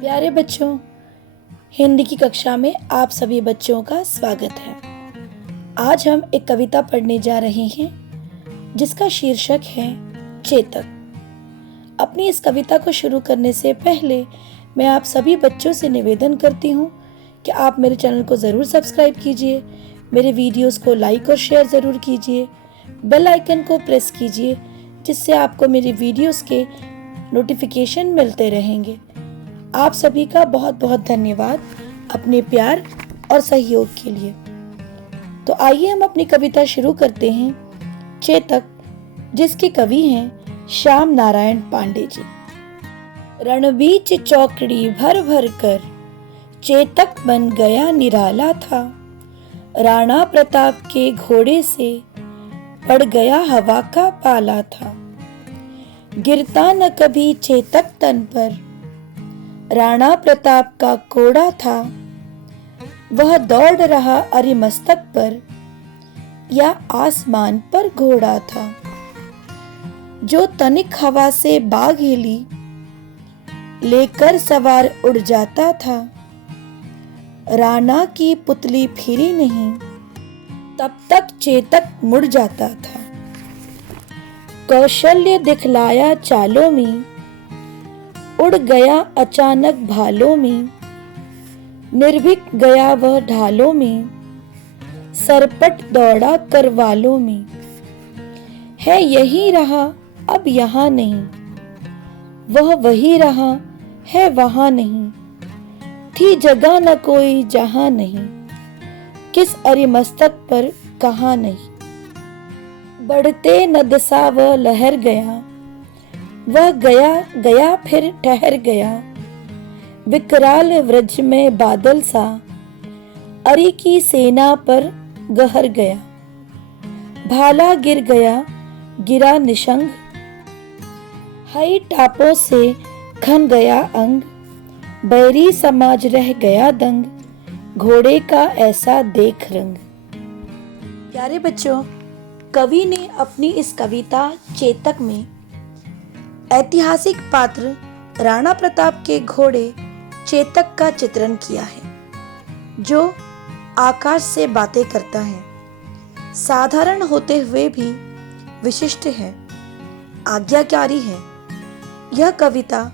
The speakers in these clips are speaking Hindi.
प्यारे बच्चों, हिंदी की कक्षा में आप सभी बच्चों का स्वागत है। आज हम एक कविता पढ़ने जा रहे हैं जिसका शीर्षक है चेतक। अपनी इस कविता को शुरू करने से पहले मैं आप सभी बच्चों से निवेदन करती हूँ कि आप मेरे चैनल को ज़रूर सब्सक्राइब कीजिए, मेरे वीडियोस को लाइक और शेयर ज़रूर कीजिए, बेल आइकन को प्रेस कीजिए जिससे आपको मेरी वीडियोस के नोटिफिकेशन मिलते रहेंगे। आप सभी का बहुत बहुत धन्यवाद अपने प्यार और सहयोग के लिए। तो आइए हम अपनी कविता शुरू करते हैं। चेतक, जिसके कवि हैं श्याम नारायण पांडे जी। रणबीच चौकड़ी भर भर कर चेतक बन गया निराला था। राणा प्रताप के घोड़े से पड़ गया हवा का पाला था। गिरता न कभी चेतक तन पर, राणा प्रताप का कोड़ा था। वह दौड़ रहा अरिमस्तक पर या आसमान पर घोड़ा था। जो तनिक हवा से बाग हिली लेकर सवार उड़ जाता था। राणा की पुतली फिरी नहीं तब तक चेतक मुड़ जाता था। कौशल्य दिखलाया चालों में, उड़ गया अचानक भालों में। निर्भीक गया वह ढालों में, सरपट दौड़ा करवालों में। है यही रहा अब यहाँ नहीं, वह वही रहा है वहाँ नहीं। थी जगह न कोई जहाँ नहीं, किस अरिमस्तक पर कहाँ नहीं। बढ़ते नद सा वह लहर गया, वह गया गया फिर ठहर गया। विकराल व्रज में बादल सा अरि की सेना पर गहर गया। भाला गिर गया गिरा निशंग, हई टापों से खन गया अंग। बैरी समाज रह गया दंग, घोड़े का ऐसा देख रंग। प्यारे बच्चों, कवि ने अपनी इस कविता चेतक में ऐतिहासिक पात्र राणा प्रताप के घोड़े चेतक का चित्रण किया है, जो आकाश से बातें करता है, साधारण होते हुए भी विशिष्ट है, आज्ञाकारी है। यह कविता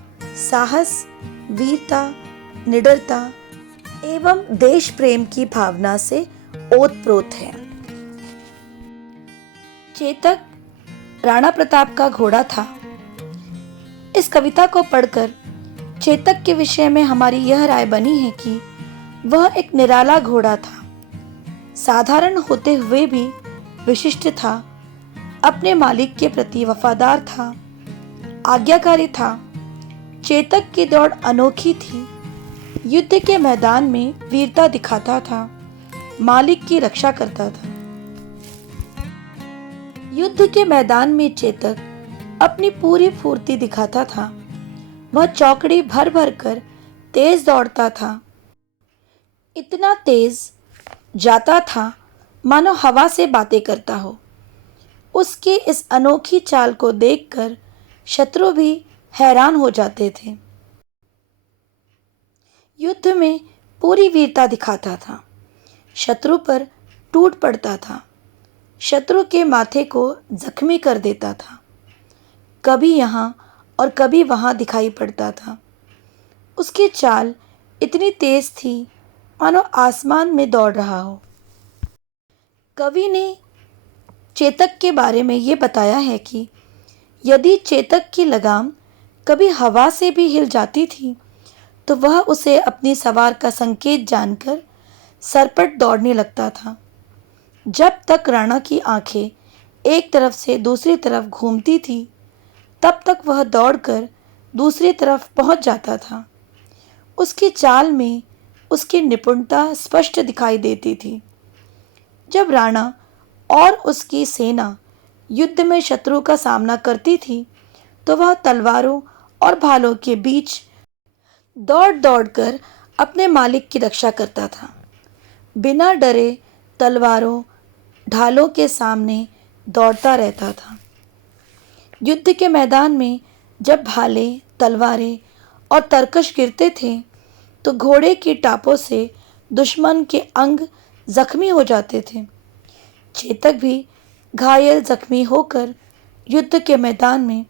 साहस, वीरता, निडरता एवं देश प्रेम की भावना से ओतप्रोत है। चेतक राणा प्रताप का घोड़ा था। इस कविता को पढ़कर चेतक के विषय में हमारी यह राय बनी है कि वह एक निराला घोड़ा था, साधारण होते हुए भी विशिष्ट था, अपने मालिक के प्रति वफादार था, आज्ञाकारी था। चेतक की दौड़ अनोखी थी, युद्ध के मैदान में वीरता दिखाता था, मालिक की रक्षा करता था। युद्ध के मैदान में चेतक अपनी पूरी फुर्ती दिखाता था। वह चौकड़ी भर भर कर तेज दौड़ता था, इतना तेज जाता था मानो हवा से बातें करता हो। उसकी इस अनोखी चाल को देखकर शत्रु भी हैरान हो जाते थे। युद्ध में पूरी वीरता दिखाता था, शत्रु पर टूट पड़ता था, शत्रु के माथे को जख्मी कर देता था, कभी यहाँ और कभी वहाँ दिखाई पड़ता था। उसकी चाल इतनी तेज थी मानो आसमान में दौड़ रहा हो। कवि ने चेतक के बारे में ये बताया है कि यदि चेतक की लगाम कभी हवा से भी हिल जाती थी तो वह उसे अपनी सवार का संकेत जानकर सरपट दौड़ने लगता था। जब तक राणा की आंखें एक तरफ से दूसरी तरफ घूमती थी तब तक वह दौड़कर दूसरी तरफ पहुंच जाता था। उसकी चाल में उसकी निपुणता स्पष्ट दिखाई देती थी। जब राणा और उसकी सेना युद्ध में शत्रु का सामना करती थी तो वह तलवारों और भालों के बीच दौड़ दौड़कर अपने मालिक की रक्षा करता था। बिना डरे तलवारों ढालों के सामने दौड़ता रहता था। युद्ध के मैदान में जब भाले, तलवारें और तरकश गिरते थे तो घोड़े की टापों से दुश्मन के अंग जख्मी हो जाते थे। चेतक भी घायल जख्मी होकर युद्ध के मैदान में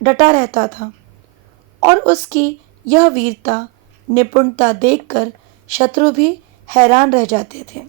डटा रहता था और उसकी यह वीरता निपुणता देखकर शत्रु भी हैरान रह जाते थे।